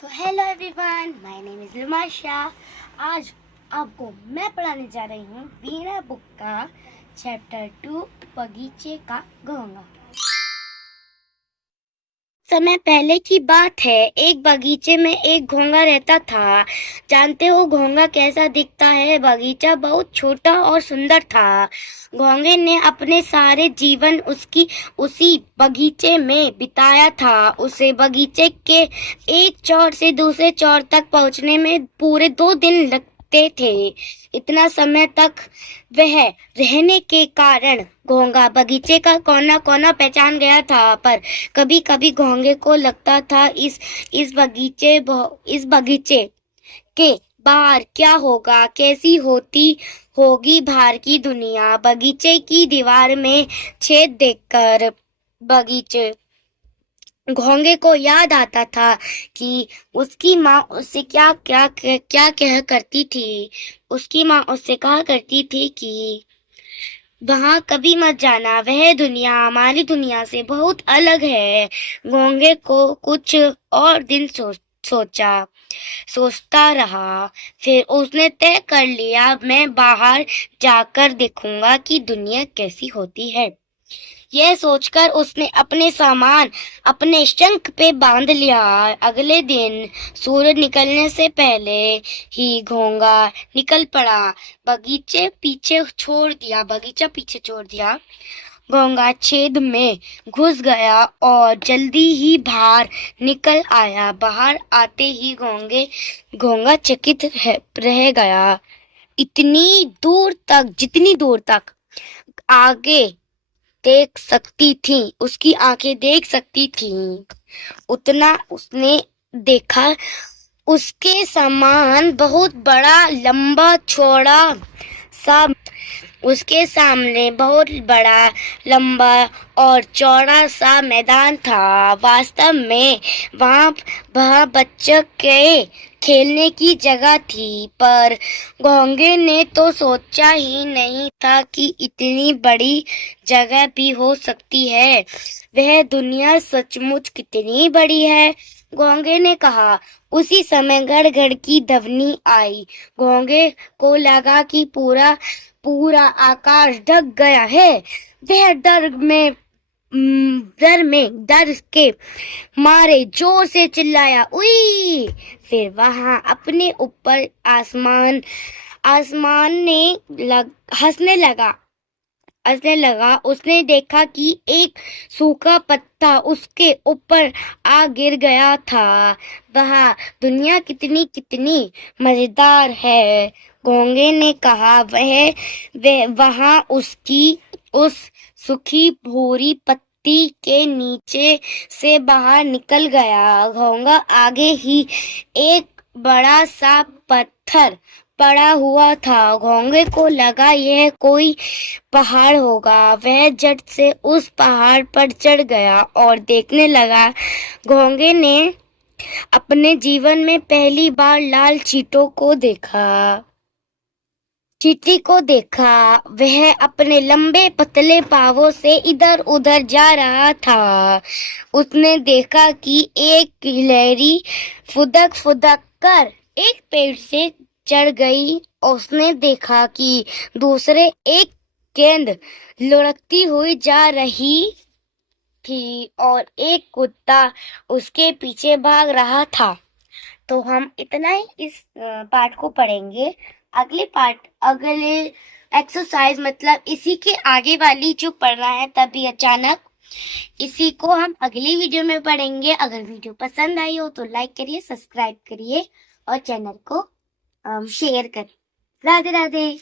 तो hello everyone, my name is Lumasha. आज आपको मैं पढ़ाने जा रही हूँ वीणा बुक का चैप्टर 2 बगीचे का घोंघा। समय पहले की बात है, एक बगीचे में एक घोंघा रहता था। जानते हो घोंघा कैसा दिखता है? बगीचा बहुत छोटा और सुंदर था। घोंघे ने अपने सारे जीवन उसी बगीचे में बिताया था। उसे बगीचे के एक चौर से दूसरे चौर तक पहुंचने में पूरे 2 दिन लगते थे। इतना समय तक वह रहने के कारण घोंघा बगीचे का कोना कोना पहचान गया था। पर कभी कभी घोंघे को लगता था इस बगीचे के बाहर क्या होगा, कैसी होगी बाहर की दुनिया। बगीचे की दीवार में छेद देखकर बगीचे घोंघे को याद आता था कि उसकी माँ उससे क्या क्या क्या कहा करती थी। उसकी माँ उससे कहा करती थी कि वहाँ कभी मत जाना, वह दुनिया हमारी दुनिया से बहुत अलग है। घोंघे को कुछ और दिन सोचता रहा। फिर उसने तय कर लिया, मैं बाहर जाकर देखूंगा कि दुनिया कैसी होती है। यह सोचकर उसने अपने सामान अपने शंख पे बांध लिया। अगले दिन सूरज निकलने से पहले ही घोंघा निकल पड़ा। बगीचा पीछे छोड़ दिया। घोंघा छेद में घुस गया और जल्दी ही बाहर निकल आया। बाहर आते ही घोंघा चकित रह गया। जितनी दूर तक आगे देख सकती थी, उसकी आंखें देख सकती थी, उतना उसने देखा। उसके समान बहुत बड़ा लंबा चौड़ा सा उसके सामने बहुत बड़ा लंबा और चौड़ा सा मैदान था। वास्तव में वहाँ बच्चों के खेलने की जगह थी, पर घोंघे ने तो सोचा ही नहीं था कि इतनी बड़ी जगह भी हो सकती है। वह दुनिया सचमुच कितनी बड़ी है, घोंघे ने कहा। उसी समय गड़गड़ की ध्वनि आई। घोंघे को लगा कि पूरा आकाश ढक गया है। वह डर के मारे जोर से चिल्लाया, उई! फिर वहां अपने ऊपर आसमान ने हंसने लगा। उसने देखा कि एक सूखा पत्ता उसके ऊपर आ गिर गया था। वह दुनिया कितनी मजेदार है, घोंघे ने कहा। वह वहां उस सूखी भूरी पत्ती के नीचे से बाहर निकल गया। घोंघा आगे ही एक बड़ा सा पत्थर पड़ा हुआ था। घोंघे को लगा यह कोई पहाड़ होगा। वह झट से उस पहाड़ पर चढ़ गया और देखने लगा। घोंघे ने अपने जीवन में पहली बार लाल चींटी को देखा। वह अपने लंबे पतले पांवों से इधर उधर जा रहा था। उसने देखा कि एक गिलहरी फुदक कर एक पेड़ से चढ़ गई। उसने देखा कि दूसरे एक गेंद लुढ़कती हुई जा रही थी और एक कुत्ता उसके पीछे भाग रहा था। तो हम इतना ही इस पार्ट को पढ़ेंगे। अगले एक्सरसाइज मतलब इसी के आगे वाली जो पढ़ना है तभी अचानक, इसी को हम अगली वीडियो में पढ़ेंगे। अगर वीडियो पसंद आई हो तो लाइक करिए, सब्सक्राइब करिए और चैनल को शेयर करिए। राधे राधे।